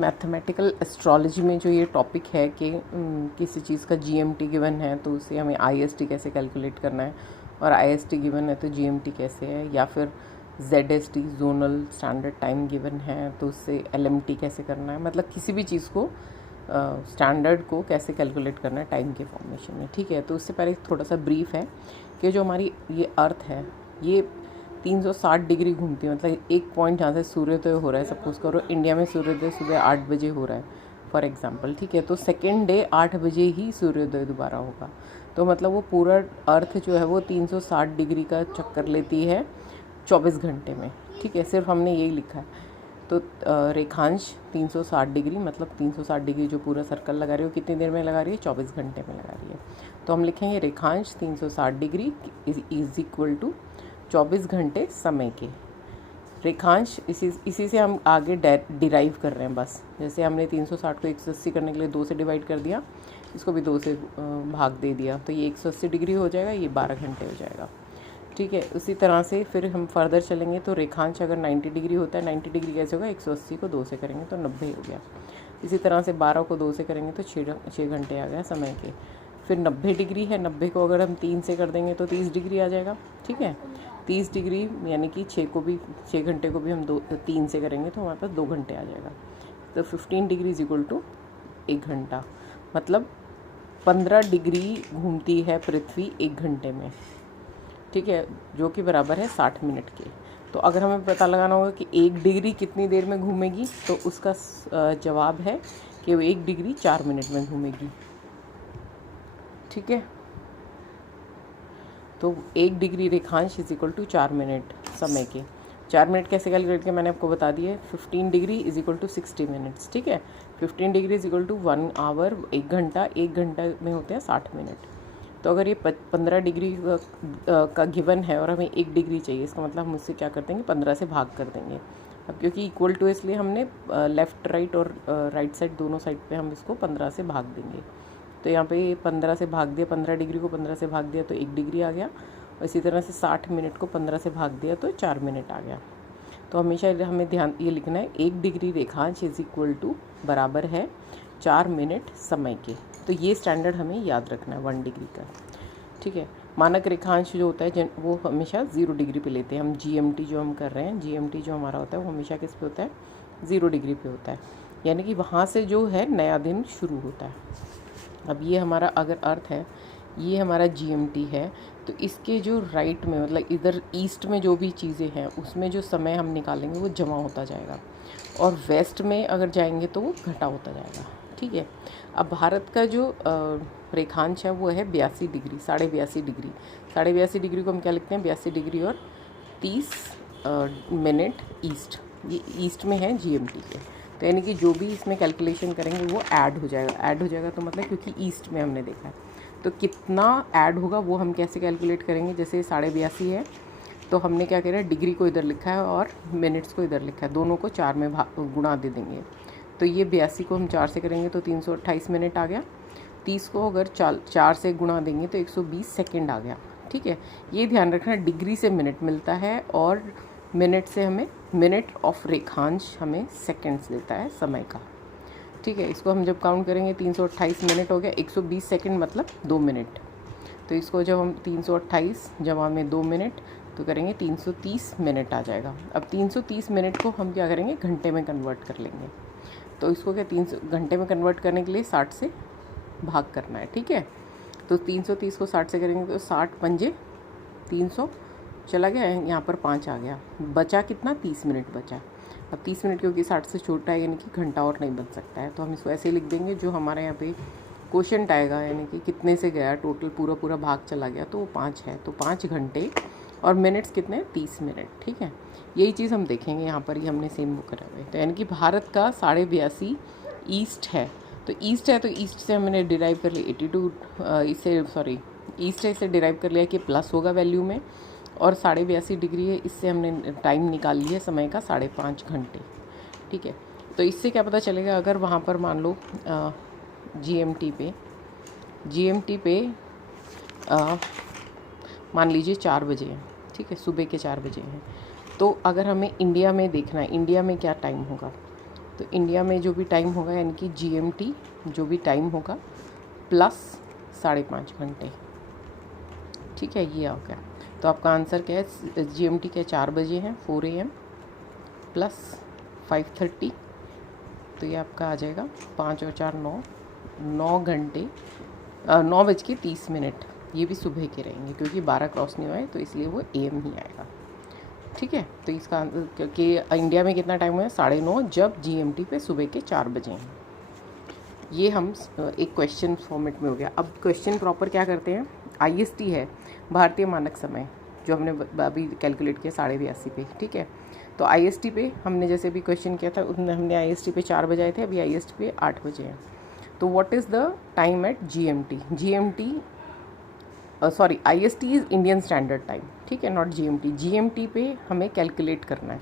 Mathematical astrology में जो ये टॉपिक है कि किसी चीज़ का जीएमटी गिवन है तो उसे हमें आईएसटी कैसे कैलकुलेट करना है, और आईएसटी गिवन है तो जीएमटी कैसे है, या फिर जेडएसटी जोनल स्टैंडर्ड टाइम गिवन है तो उससे एलएमटी कैसे करना है, मतलब किसी भी चीज़ को स्टैंडर्ड को कैसे कैलकुलेट करना है टाइम के फॉर्मेशन में। ठीक है, तो उससे पहले थोड़ा सा ब्रीफ है कि जो हमारी ये अर्थ है ये 360 डिग्री घूमती है। मतलब एक पॉइंट जहाँ से सूर्योदय हो रहा है, सपोज करो इंडिया में सूर्योदय सुबह 8 बजे हो रहा है फॉर एग्जांपल, ठीक है, तो सेकेंड डे 8 बजे ही सूर्योदय दोबारा होगा। तो मतलब वो पूरा अर्थ जो है वो 360 डिग्री का चक्कर लेती है 24 घंटे में। ठीक है, सिर्फ हमने यही लिखा है। तो रेखांश 360 डिग्री, मतलब 360 डिग्री जो पूरा सर्कल लगा रही है वो कितनी देर में लगा रही है, 24 घंटे में लगा रही है। तो हम लिखेंगे रेखांश 360 डिग्री इज इक्वल टू 24 घंटे समय के। रेखांश इसी से हम आगे डिराइव कर रहे हैं। बस जैसे हमने 360 को 180 करने के लिए 2 से डिवाइड कर दिया, इसको भी 2 से भाग दे दिया, तो ये 180 डिग्री हो जाएगा, ये 12 घंटे हो जाएगा। ठीक है, उसी तरह से फिर हम फर्दर चलेंगे तो रेखांश अगर 90 डिग्री होता है, 90 डिग्री कैसे होगा, 180 को 2 से करेंगे तो 90 हो गया। इसी तरह से 12 को 2 से करेंगे तो 6 घंटे आ गया समय के। फिर 90 डिग्री है, 90 को अगर हम 3 से कर देंगे तो 30 डिग्री आ जाएगा। ठीक है, 30 डिग्री यानी कि 6 घंटे को भी हम 3 से करेंगे तो हमारे पास 2 घंटे आ जाएगा। तो 15 डिग्री इज इक्वल टू 1 घंटा, मतलब 15 डिग्री घूमती है पृथ्वी 1 घंटे में। ठीक है, जो कि बराबर है 60 मिनट के। तो अगर हमें पता लगाना होगा कि 1 डिग्री कितनी देर में घूमेगी, तो उसका जवाब है कि वो 1 डिग्री 4 मिनट में घूमेगी। ठीक है, तो 1 डिग्री रेखांश इज इक्वल टू 4 मिनट समय के। 4 मिनट कैसे कैलकुलेट किया मैंने आपको बता दिया है। 15 degree is equal to 60 minutes. ठीक है, 15 degree is equal to 1 hour, 1 घंटा, 1 घंटा में होते हैं 60 मिनट। तो अगर ये 15 डिग्री का गिवन है और हमें 1 डिग्री चाहिए, इसका मतलब हम उससे क्या कर देंगे, 15 से भाग कर देंगे। अब क्योंकि इक्वल टू इसलिए हमने लेफ़्ट राइट और राइट साइड दोनों साइड पे हम इसको 15 से भाग देंगे। तो यहाँ पे 15 से भाग दिया, 15 डिग्री को 15 से भाग दिया तो 1 डिग्री आ गया। और इसी तरह से 60 मिनट को 15 से भाग दिया तो 4 मिनट आ गया। तो हमेशा हमें ध्यान ये लिखना है 1 डिग्री रेखांश इज इक्वल टू बराबर है 4 मिनट समय के। तो ये स्टैंडर्ड हमें याद रखना है 1 डिग्री का। ठीक है, मानक रेखांश जो होता है वो हमेशा 0 डिग्री पे लेते हैं हम। जीएमटी जो हम कर रहे हैं, जीएमटी जो हमारा होता है वो हमेशा किस पे होता है, 0 डिग्री पे होता है, यानी कि वहाँ से जो है नया दिन शुरू होता है। अब ये हमारा अगर अर्थ है, ये हमारा जीएमटी है, तो इसके जो राइट में मतलब इधर ईस्ट में जो भी चीज़ें हैं उसमें जो समय हम निकालेंगे वो जमा होता जाएगा, और वेस्ट में अगर जाएंगे तो वो घटा होता जाएगा। ठीक है, अब भारत का जो रेखांश है वो है 82 डिग्री, 82.5 डिग्री। 82.5 डिग्री को हम क्या लिखते हैं, 82 डिग्री और 30 मिनट ईस्ट, ये ईस्ट में है जीएमटी के। तो यानी कि जो भी इसमें कैलकुलेशन करेंगे वो ऐड हो जाएगा। ऐड हो जाएगा तो मतलब क्योंकि ईस्ट में हमने देखा है, तो कितना ऐड होगा वो हम कैसे कैलकुलेट करेंगे। जैसे 82.5 है तो हमने क्या करा, डिग्री को इधर लिखा है और मिनट्स को इधर लिखा है, दोनों को 4 में गुणा दे देंगे। तो ये 82 को हम 4 से करेंगे तो 328 मिनट आ गया। 30 को अगर 4 से गुणा देंगे तो 120 सेकेंड आ गया। ठीक है, ये ध्यान रखना, डिग्री से मिनट मिलता है और मिनट से हमें, मिनट ऑफ रेखांश हमें सेकेंड्स देता है समय का। ठीक है, इसको हम जब काउंट करेंगे 328 मिनट हो गया, 120 सेकेंड मतलब 2 मिनट। तो इसको जब हम 328 जमा में 2 मिनट तो करेंगे 330 मिनट आ जाएगा। अब 330 मिनट को हम क्या करेंगे, घंटे में कन्वर्ट कर लेंगे। तो इसको क्या 300 घंटे में कन्वर्ट करने के लिए 60 से भाग करना है। ठीक है, तो 330 को 60 से करेंगे तो 60 पंजे 300 चला गया, यहाँ पर 5 आ गया, बचा कितना, 30 मिनट बचा। अब 30 मिनट क्योंकि 60 से छोटा है यानी कि घंटा और नहीं बन सकता है, तो हम इसको ऐसे लिख देंगे। जो हमारे यहाँ पे क्वोशंट आएगा यानी कि कितने से गया टोटल, पूरा भाग चला गया तो वो 5 है, तो 5 घंटे और मिनट्स कितने, 30 मिनट। ठीक है, यही चीज़ हम देखेंगे यहाँ पर, ही हमने सेम वो करा हुआ है। तो यानी कि भारत का 82.5 ईस्ट है, तो ईस्ट है तो ईस्ट से हमने डिराइव कर लिया 82, इससे सॉरी ईस्ट है, इसे डिराइव कर लिया कि प्लस होगा वैल्यू में, और 82.5 डिग्री है, इससे हमने टाइम निकाल लिया है समय का 5.5 घंटे। ठीक है, तो इससे क्या पता चलेगा, अगर वहाँ पर मान लो जीएमटी पे मान लीजिए 4 बजे है, ठीक है, सुबह के 4 बजे हैं, तो अगर हमें इंडिया में देखना है, इंडिया में क्या टाइम होगा, तो इंडिया में जो भी टाइम होगा यानी कि GMT जो भी टाइम होगा प्लस 5.5 घंटे, ठीक है, ये आ गया। तो आपका आंसर क्या है, GMT क्या 4 बजे है, 4 AM प्लस 5:30, तो ये आपका आ जाएगा 5 और 4 9 घंटे 9:30। ये भी सुबह के रहेंगे क्योंकि 12 क्रॉस नहीं हुआ है, तो इसलिए वो AM ही आएगा, ठीक है। तो इसका क्योंकि इंडिया में कितना टाइम हुआ है, 9:30, जब GMT पे सुबह के 4 बजे हैं। ये हम एक क्वेश्चन फॉर्मेट में हो गया। अब क्वेश्चन प्रॉपर क्या करते हैं, IST है भारतीय मानक समय, जो हमने अभी कैलकुलेट किया 82.5 पे, ठीक है। तो IST पे हमने जैसे भी क्वेश्चन किया था उसमें हमने IST पे 4 बजे आए थे, अभी IST पे 8 बजे हैं। तो what is the time at GMT? Sorry, IST is Indian standard time, ठीक है, नॉट GMT पे हमें कैलकुलेट करना है।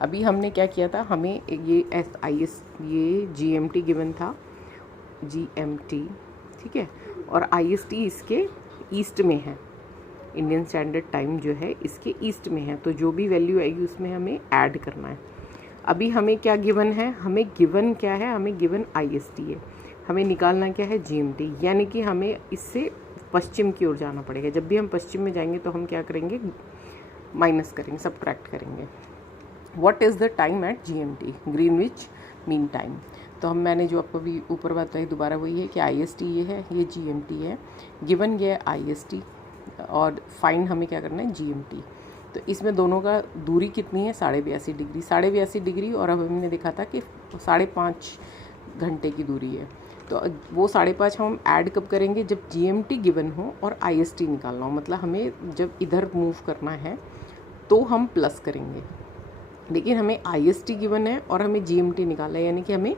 अभी हमने क्या किया था, हमें ये GMT गिवन था, GMT, ठीक है, और IST इसके ईस्ट में है, इंडियन स्टैंडर्ड टाइम जो है इसके ईस्ट में है, तो जो भी वैल्यू आएगी उसमें हमें ऐड करना है। अभी हमें क्या गिवन है, हमें गिवन क्या है, हमें गिवन IST है, हमें निकालना क्या है, GMT, यानी कि हमें इससे पश्चिम की ओर जाना पड़ेगा। जब भी हम पश्चिम में जाएंगे तो हम क्या करेंगे, माइनस करेंगे, सब्ट्रैक्ट करेंगे। What is the time at GMT, Greenwich mean time. तो मैंने जो आपको भी ऊपर बताई दोबारा वही है कि IST ये है, ये GMT है, गिवन ये IST, और फाइन हमें क्या करना है, GMT। तो इसमें दोनों का दूरी कितनी है, 82.5 डिग्री, और अब हमने देखा था कि 5.5 घंटे की दूरी है। तो वो 5.5 हम ऐड कब करेंगे, जब GMT गिवन हो और IST निकालना हो, मतलब हमें जब इधर मूव करना है तो हम प्लस करेंगे, लेकिन हमें IST गिवन है और हमें GMT निकालना है, यानी कि हमें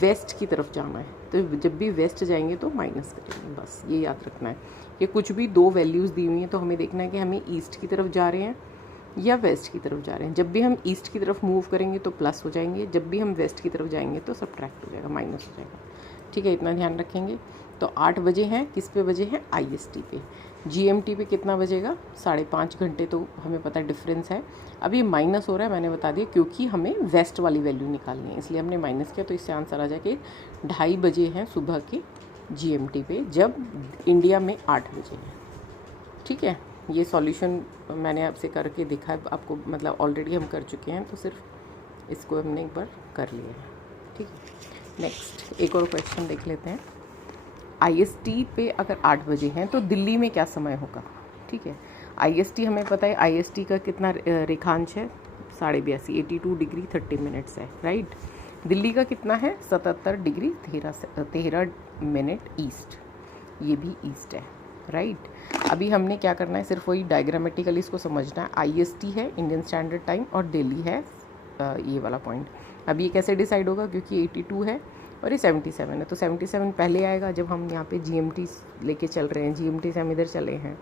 वेस्ट की तरफ जाना है। तो जब भी वेस्ट जाएंगे तो माइनस करेंगे, बस ये याद रखना है कि कुछ भी दो वैल्यूज़ दी हुई हैं तो हमें देखना है कि हमें ईस्ट की तरफ जा रहे हैं या वेस्ट की तरफ जा रहे हैं। जब भी हम ईस्ट की तरफ मूव करेंगे तो प्लस हो जाएंगे, जब भी हम वेस्ट की तरफ जाएंगे तो सब्ट्रैक्ट हो जाएगा, माइनस हो जाएगा, ठीक है, इतना ध्यान रखेंगे। तो 8 बजे हैं, किस पे बजे हैं, IST पे। GMT पे कितना बजेगा, 5.5 घंटे, तो हमें पता है डिफरेंस है। अब ये माइनस हो रहा है, मैंने बता दिया, क्योंकि हमें वेस्ट वाली वैल्यू निकालनी है, इसलिए हमने माइनस किया। तो इससे आंसर आ जाए कि 2:30 बजे हैं सुबह के GMT पे, जब इंडिया में 8 बजे हैं, ठीक है। ये सॉल्यूशन मैंने आपसे करके देखा है, आपको मतलब ऑलरेडी हम कर चुके हैं, तो सिर्फ इसको हमने एक बार कर लिया है, ठीक है। नेक्स्ट एक और क्वेश्चन देख लेते हैं। IST पे अगर 8 बजे हैं तो दिल्ली में क्या समय होगा, ठीक है। IST हमें पता है, IST का कितना रेखांश है, 82.5, 82 डिग्री 30 मिनट्स है, राइट। दिल्ली का कितना है, 77 डिग्री 13 मिनट ईस्ट, ये भी ईस्ट है, राइट। अभी हमने क्या करना है, सिर्फ वही डायग्रामेटिकली इसको समझना है। IST है इंडियन स्टैंडर्ड टाइम और दिल्ली है ये वाला पॉइंट। अब ये कैसे डिसाइड होगा, क्योंकि 82 है और ये 77 है, तो 77 पहले आएगा जब हम यहाँ पे GMT लेके चल रहे हैं, GMT से हम इधर चले हैं।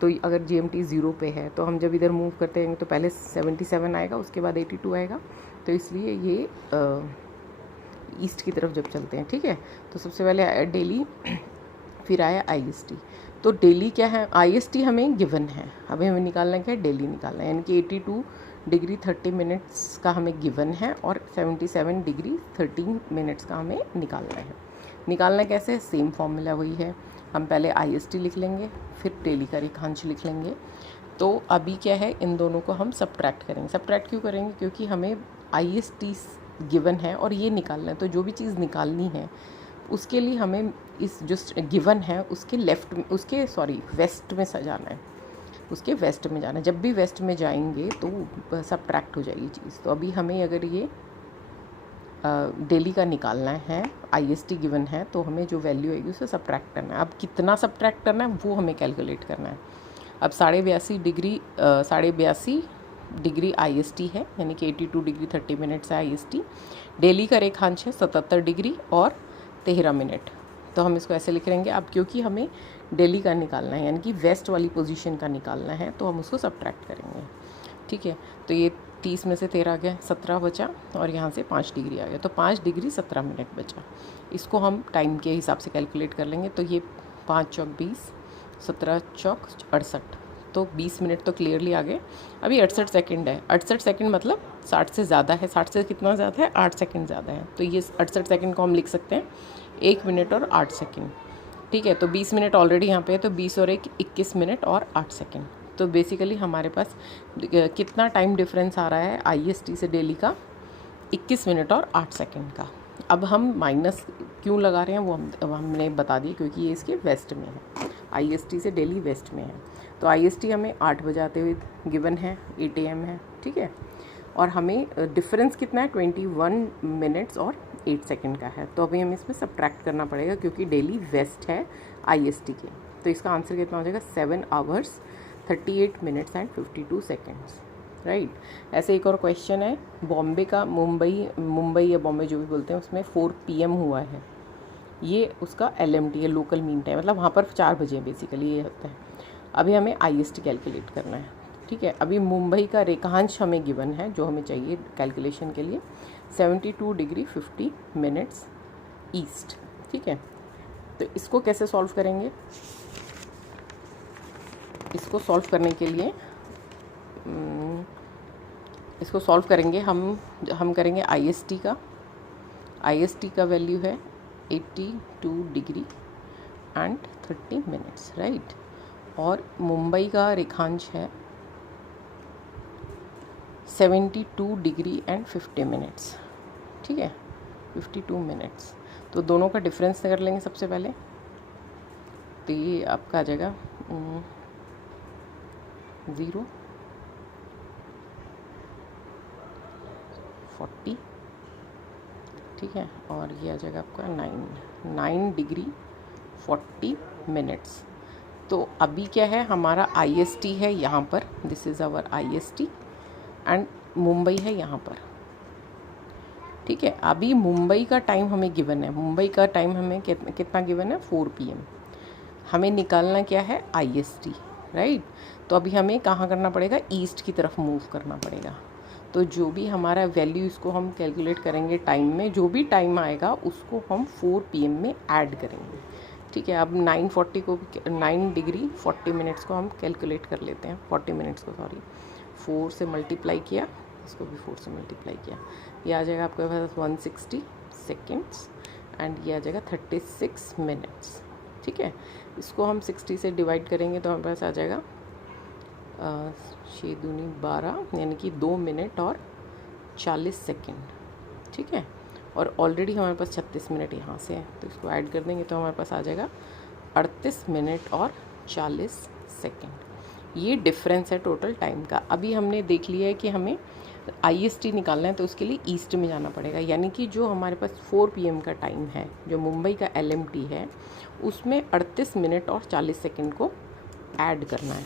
तो अगर GMT 0 पे है तो हम जब इधर मूव करते हैं तो पहले 77 आएगा, उसके बाद 82 आएगा, तो इसलिए ये ईस्ट की तरफ जब चलते हैं, ठीक है। तो सबसे पहले आया दिल्ली, फिर आया IST। तो दिल्ली क्या है, IST हमें गिवन है, अभी हमें निकालना क्या है, दिल्ली निकालना है, यानी कि 82 डिग्री 30 मिनट्स का हमें गिवन है और 77 डिग्री 13 मिनट्स का हमें निकालना है। निकालना कैसे, सेम फॉर्मूला वही है, हम पहले IST लिख लेंगे, फिर दिल्ली का रेखांश लिख लेंगे। तो अभी क्या है, इन दोनों को हम सब्ट्रैक्ट करेंगे। सब्ट्रैक्ट क्यों करेंगे, क्योंकि हमें IST गिवन है और ये निकालना है, तो जो भी चीज़ निकालनी है उसके लिए हमें इस जो गिवन है उसके वेस्ट में जाना है, उसके वेस्ट में जाना है। जब भी वेस्ट में जाएंगे तो सब्ट्रैक्ट हो जाएगी चीज़। तो अभी हमें अगर ये दिल्ली का निकालना है, IST गिवन है, तो हमें जो वैल्यू आएगी उसे सब्ट्रैक्ट करना है। अब कितना सब्ट्रैक्ट करना है वो हमें कैलकुलेट करना है। अब 82.5 डिग्री IST है, यानी कि 82 डिग्री 30 मिनट्स है IST। दिल्ली का रेखांश है 77 डिग्री और 13 मिनट, तो हम इसको ऐसे लिख लेंगे। अब क्योंकि हमें दिल्ली का निकालना है, यानी कि वेस्ट वाली पोजीशन का निकालना है, तो हम उसको सब्ट्रैक्ट करेंगे, ठीक है। तो ये 30 में से 13 गया, 17 बचा, और यहाँ से 5 डिग्री आ गया, तो 5 डिग्री 17 मिनट बचा। इसको हम टाइम के हिसाब से कैलकुलेट कर लेंगे। तो ये 5 चौक 20, 17 चौक 68, तो तो 20 मिनट तो क्लियरली आ गए। अभी 68 सेकंड है, 68 सेकंड मतलब 60 से ज़्यादा है, 60 से कितना ज़्यादा है, 8 सेकंड ज़्यादा है, तो ये 68 सेकंड को हम लिख सकते हैं 1 मिनट और 8 सेकंड। ठीक है, तो 20 मिनट ऑलरेडी यहाँ पे है, तो 20 और 1 21 मिनट और 8 सेकंड। तो बेसिकली हमारे पास कितना टाइम डिफरेंस आ रहा है IST से दिल्ली का, 21 मिनट और 8 सेकंड का। अब हम माइनस क्यों लगा रहे हैं वो हमने बता दिया, क्योंकि ये इसके वेस्ट में है, IST से दिल्ली वेस्ट में है। तो IST हमें 8 बजे आते हुए गिवन है, 8 AM है। ठीक है, और हमें डिफरेंस कितना है, 21 मिनट्स और 8 सेकंड का है। तो अभी हमें इसमें सब्ट्रैक्ट करना पड़ेगा, क्योंकि दिल्ली वेस्ट है IST के। तो इसका आंसर कितना हो जाएगा, 7 hours 38 minutes and 52 seconds. Right. ऐसे एक और क्वेश्चन है, बॉम्बे का मुंबई या बॉम्बे जो भी बोलते हैं, उसमें 4 PM हुआ है। ये उसका LMT है, लोकल मीन टाइम, मतलब वहाँ पर 4 बजे बेसिकली ये होता है। अभी हमें IST कैलकुलेट करना है। ठीक है, अभी मुंबई का रेखांश हमें गिवन है, जो हमें चाहिए कैलकुलेशन के लिए 72 डिग्री 50 मिनट्स ईस्ट। ठीक है, तो इसको कैसे सॉल्व करेंगे, इसको सॉल्व करने के लिए इसको सॉल्व करेंगे हम करेंगे IST का वैल्यू है 82 डिग्री एंड 30 मिनट्स। राइट, और मुंबई का रेखांश है 72 डिग्री एंड 50 मिनट्स। ठीक है, 52 मिनट्स। तो दोनों का डिफरेंस कर लेंगे सबसे पहले, तो ये आपका आ जाएगा 0 40। ठीक है, और ये आ जाएगा आपका 9 डिग्री 40 मिनट्स। तो अभी क्या है, हमारा IST है यहाँ पर, this is our IST and Mumbai है यहाँ पर। ठीक है, अभी मुंबई का टाइम हमें गिवन है, मुंबई का टाइम हमें कितना गिवन है, 4 PM। हमें निकालना क्या है, IST। राइट, तो अभी हमें कहाँ करना पड़ेगा, ईस्ट की तरफ मूव करना पड़ेगा। तो जो भी हमारा वैल्यू, इसको हम कैलकुलेट करेंगे टाइम में, जो भी टाइम आएगा उसको हम 4 PM में ऐड करेंगे। ठीक है, अब 9 डिग्री 40 मिनट्स को हम कैलकुलेट कर लेते हैं, 40 मिनट्स को 4 से मल्टीप्लाई किया, इसको भी 4 से मल्टीप्लाई किया, ये आ जाएगा आपके पास 160 सेकेंड्स एंड ये आ जाएगा 36 मिनट्स। ठीक है, इसको हम 60 से डिवाइड करेंगे तो हमारे पास आ जाएगा 6 दूनी 12, यानी कि 2 मिनट और 40 सेकेंड। ठीक है, और ऑलरेडी हमारे पास 36 मिनट यहाँ से है, तो इसको ऐड कर देंगे तो हमारे पास आ जाएगा 38 मिनट और 40 सेकेंड। ये डिफरेंस है टोटल टाइम का। अभी हमने देख लिया है कि हमें IST निकालना है, तो उसके लिए ईस्ट में जाना पड़ेगा, यानी कि जो हमारे पास 4 PM का टाइम है, जो मुंबई का LMT है, उसमें 38 मिनट और 40 सेकेंड को ऐड करना है।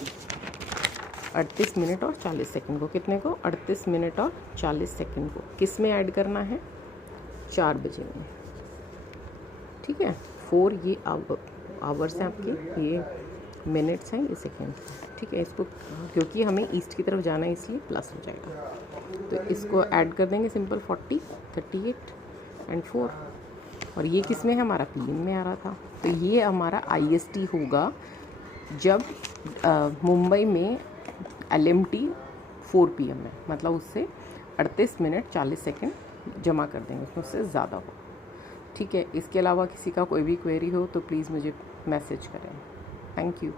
38 मिनट और 40 सेकेंड को, कितने को, 38 मिनट और 40 सेकेंड को किस में ऐड करना है, 4 बजे में। ठीक है, 4 ये आवर्स हैं आपके, ये मिनट्स हैं, ये सेकेंड। ठीक है, इसको क्योंकि हमें ईस्ट की तरफ जाना है इसलिए प्लस हो जाएगा, तो इसको ऐड कर देंगे सिंपल, 40 38 एंड 4, और ये किस में है, हमारा PM में आ रहा था। तो ये हमारा IST होगा जब मुंबई में LMT 4 PM है, मतलब उससे 38 मिनट 40 सेकेंड जमा कर देंगे, उसमें उससे ज़्यादा हो। ठीक है, इसके अलावा किसी का कोई भी क्वेरी हो तो प्लीज़ मुझे मैसेज करें। Thank you.